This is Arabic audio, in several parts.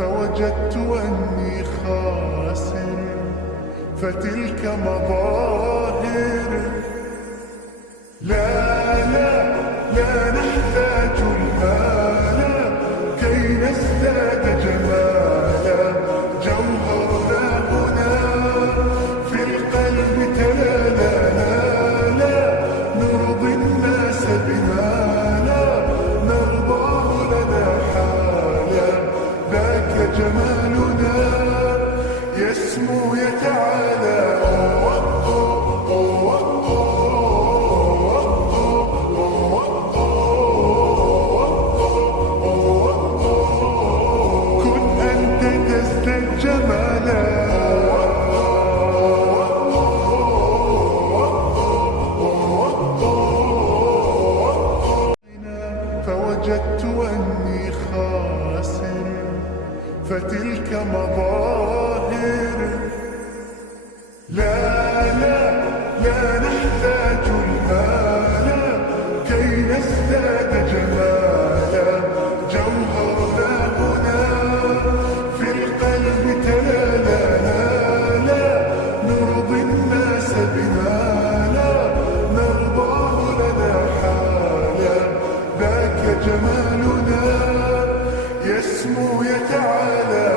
فوجدت أني خاسر، فتلك مظاهر. لا لا لا نحتاج المال كي نزداد جمالا، جوهرنا هنا في القلب تلالا. لا نرضي الناس بما لا نرضاه لنا حالا، ذاك جمالنا يسمو يتعالى. كن أنت تزداد جمالا. فوجدت أني خاسر، فتلك مظاهر. لا لا لا نحتاج المال كي نزداد جمالا، جوهرنا هنا في القلب تلالا. لا نرضي الناس بما لا نرضاه لنا حالا، ذاك جمالنا يسمو يتعالى.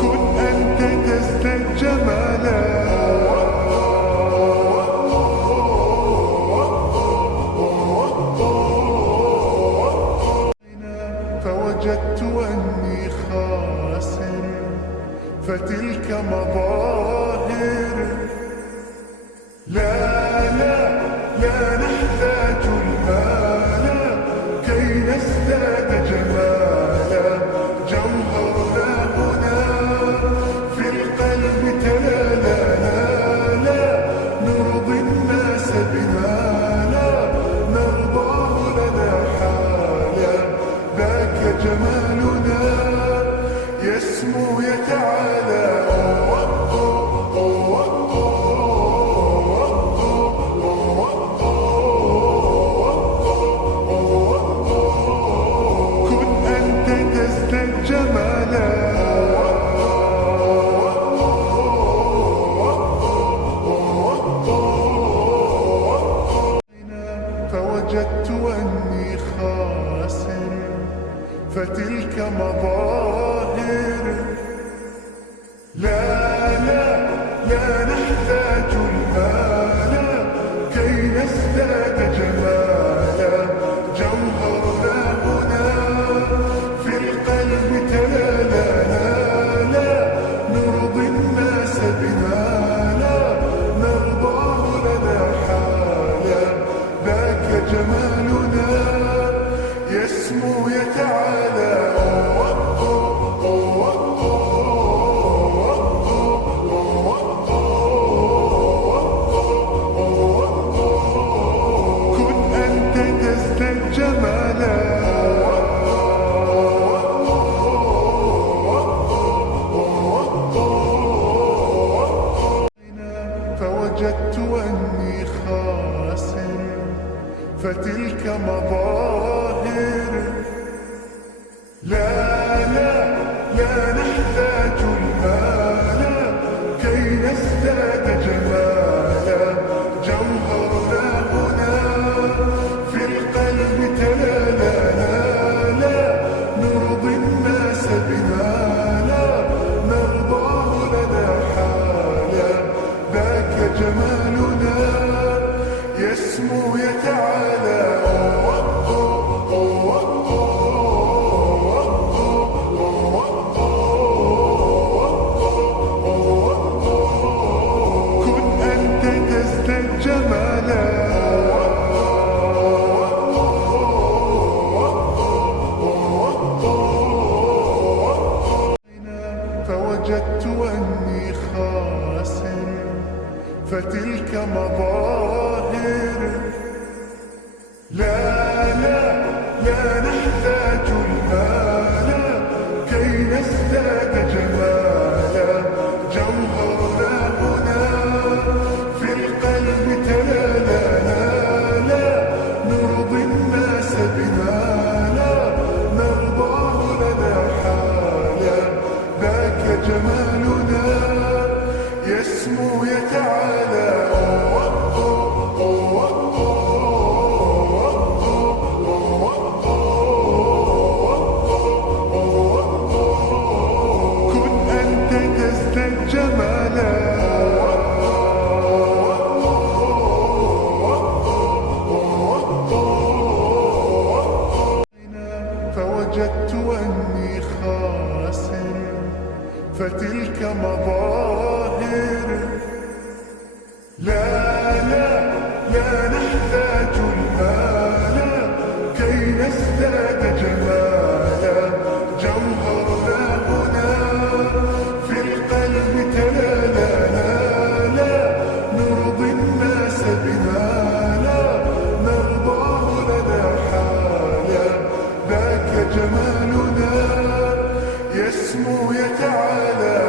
كن أنت تزداد جمالا. فوجدت أني خاسر، فتلك مظاهر. لا لا لا نحتاج المال كي نزداد جمالا، جوهرنا هنا في القلب تلالا. لا نرضي الناس بما لا نرضاه لنا حالا، ذاك جمالنا يسمو يتعالى. كن أنت تزداد جمالا. فوجدت أني خاسر، فتلك مظاهر. لا لا لا نحتاج المال كي نزداد جمالا، جوهرنا هنا في القلب تلالا. لا نرضي الناس بما لا نرضاه لنا حالا، ذاك جمالنا يسمو يتعالى. كن أنت تزداد جمالا. فوجدت أني خاسر، فتلك مظاهر. لا لا لا نحتاج المال كي نزداد جمالا، جوهرنا هنا في القلب تلالا. لا نرضي الناس بما لا نرضاه لنا حالا، ذاك جمالنا يسمو يتعالى. كن أنت تزداد جمالا. فوجدت أني خاسر، فتلك مظاهر. لا لا لا نحتاج المال كي نزداد جمالا، جوهرنا هنا في يسمو يتعالى. كن أنت تزداد جمالا. فوجدت أني خاسر، فتلك مظاهر. لا لا لا نحتاج المال كي نزداد جمالا. جوهرنا هنا في القلب تلالا. لا نرضي الناس بما لا نرضاه لنا حالا. ذاك جمالنا يسمو يتعالى.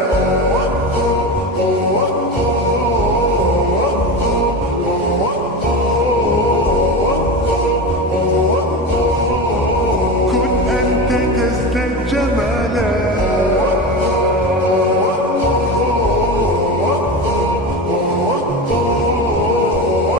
كن أنت تزداد جمالا.